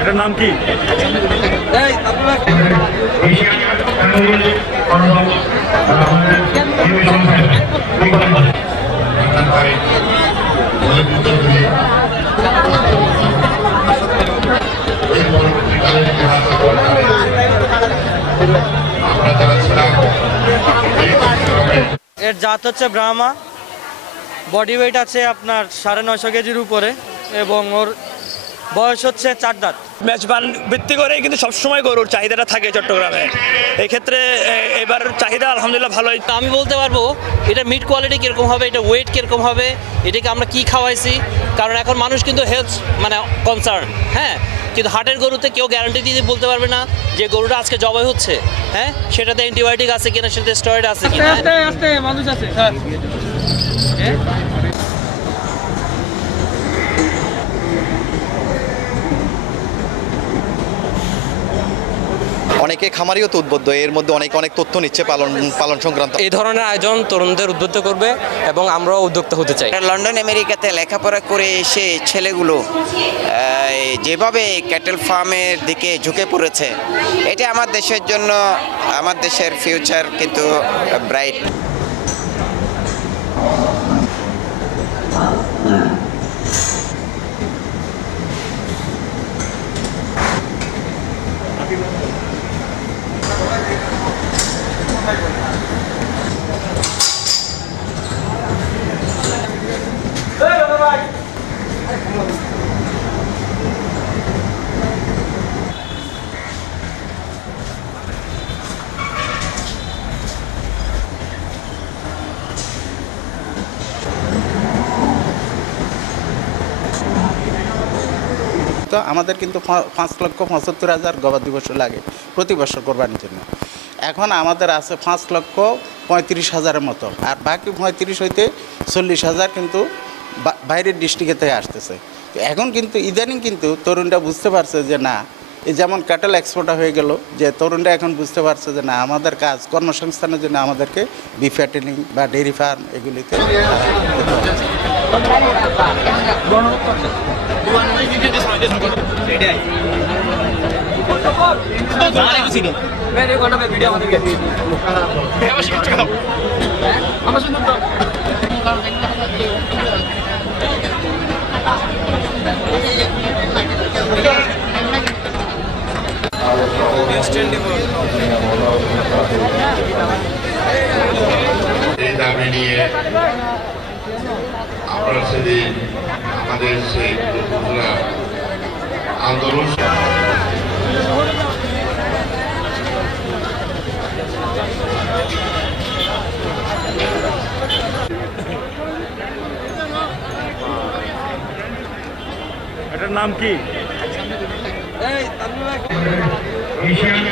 এটার নাম কি? এর জাত হচ্ছে ব্রাহ্মা, বডি ওয়েট আছে আপনার 950 কেজির উপরে এবং ওর বয়স হচ্ছে 4 দাঁত। মেজবান ভিত্তি করে কিন্তু সবসময় গরুর চাহিদাটা থাকে চট্টগ্রামে। এই ক্ষেত্রে এবার চাহিদা আলহামদুলিল্লাহ ভালোই। আমি বলতে পারবো এটা মিট কোয়ালিটি কীরকম হবে, এটা ওয়েট কীরকম হবে, এটাকে আমরা কি খাওয়াইছি, কারণ এখন মানুষ কিন্তু হেলথ মানে কনসার্ন, হ্যাঁ। কিন্তু হাটের গরুতে কেউ গ্যারান্টি দিয়ে বলতে পারবে না যে গরুটা আজকে জবাই হচ্ছে, হ্যাঁ, সেটাতে অ্যান্টিবায়োটিক আছে কিনা, সেটাতে স্টেরয়েড আছে কিনা। মানুষ আছে স্যার। অনেকে খামারিও তো উদ্বুদ্ধ, এর মধ্যে অনেক তথ্য নিচ্ছে পালন সংক্রান্ত। এই ধরনের আয়োজন তরুণদের উদ্বুদ্ধ করবে এবং আমরাও উদ্যোক্তা হতে চাই। লন্ডন আমেরিকাতে লেখাপড়া করে এসে ছেলেগুলো যেভাবে ক্যাটেল ফার্মের দিকে ঝুঁকে পড়েছে, এটা আমার দেশের জন্য, আমার দেশের ফিউচার কিন্তু ব্রাইট। তো আমাদের কিন্তু 5,75,000 গবাদি পশু লাগে প্রতি বছর কোরবানির জন্য। এখন আমাদের আছে 5,35,000-এর মতো, আর বাকি 35 হইতে 40,000 কিন্তু বাইরের ডিস্ট্রিক্টে থেকে আসতেছে। তো এখন কিন্তু ইদানিং কিন্তু তরুণরা বুঝতে পারছে যে না, এই যেমন ক্যাটেল এক্সপোর্টটা হয়ে গেল, যে তরুণরা এখন বুঝতে পারছে যে না, আমাদের কাজ কর্মসংস্থানের জন্য আমাদেরকে বিফ ফ্যাটেনিং বা ডেয়ারি ফার্ম এগুলিতে এই দাবি নিয়ে আমরা সেদিন আমাদের সেই আন্দোলন এটার নাম কি? এশিয়ান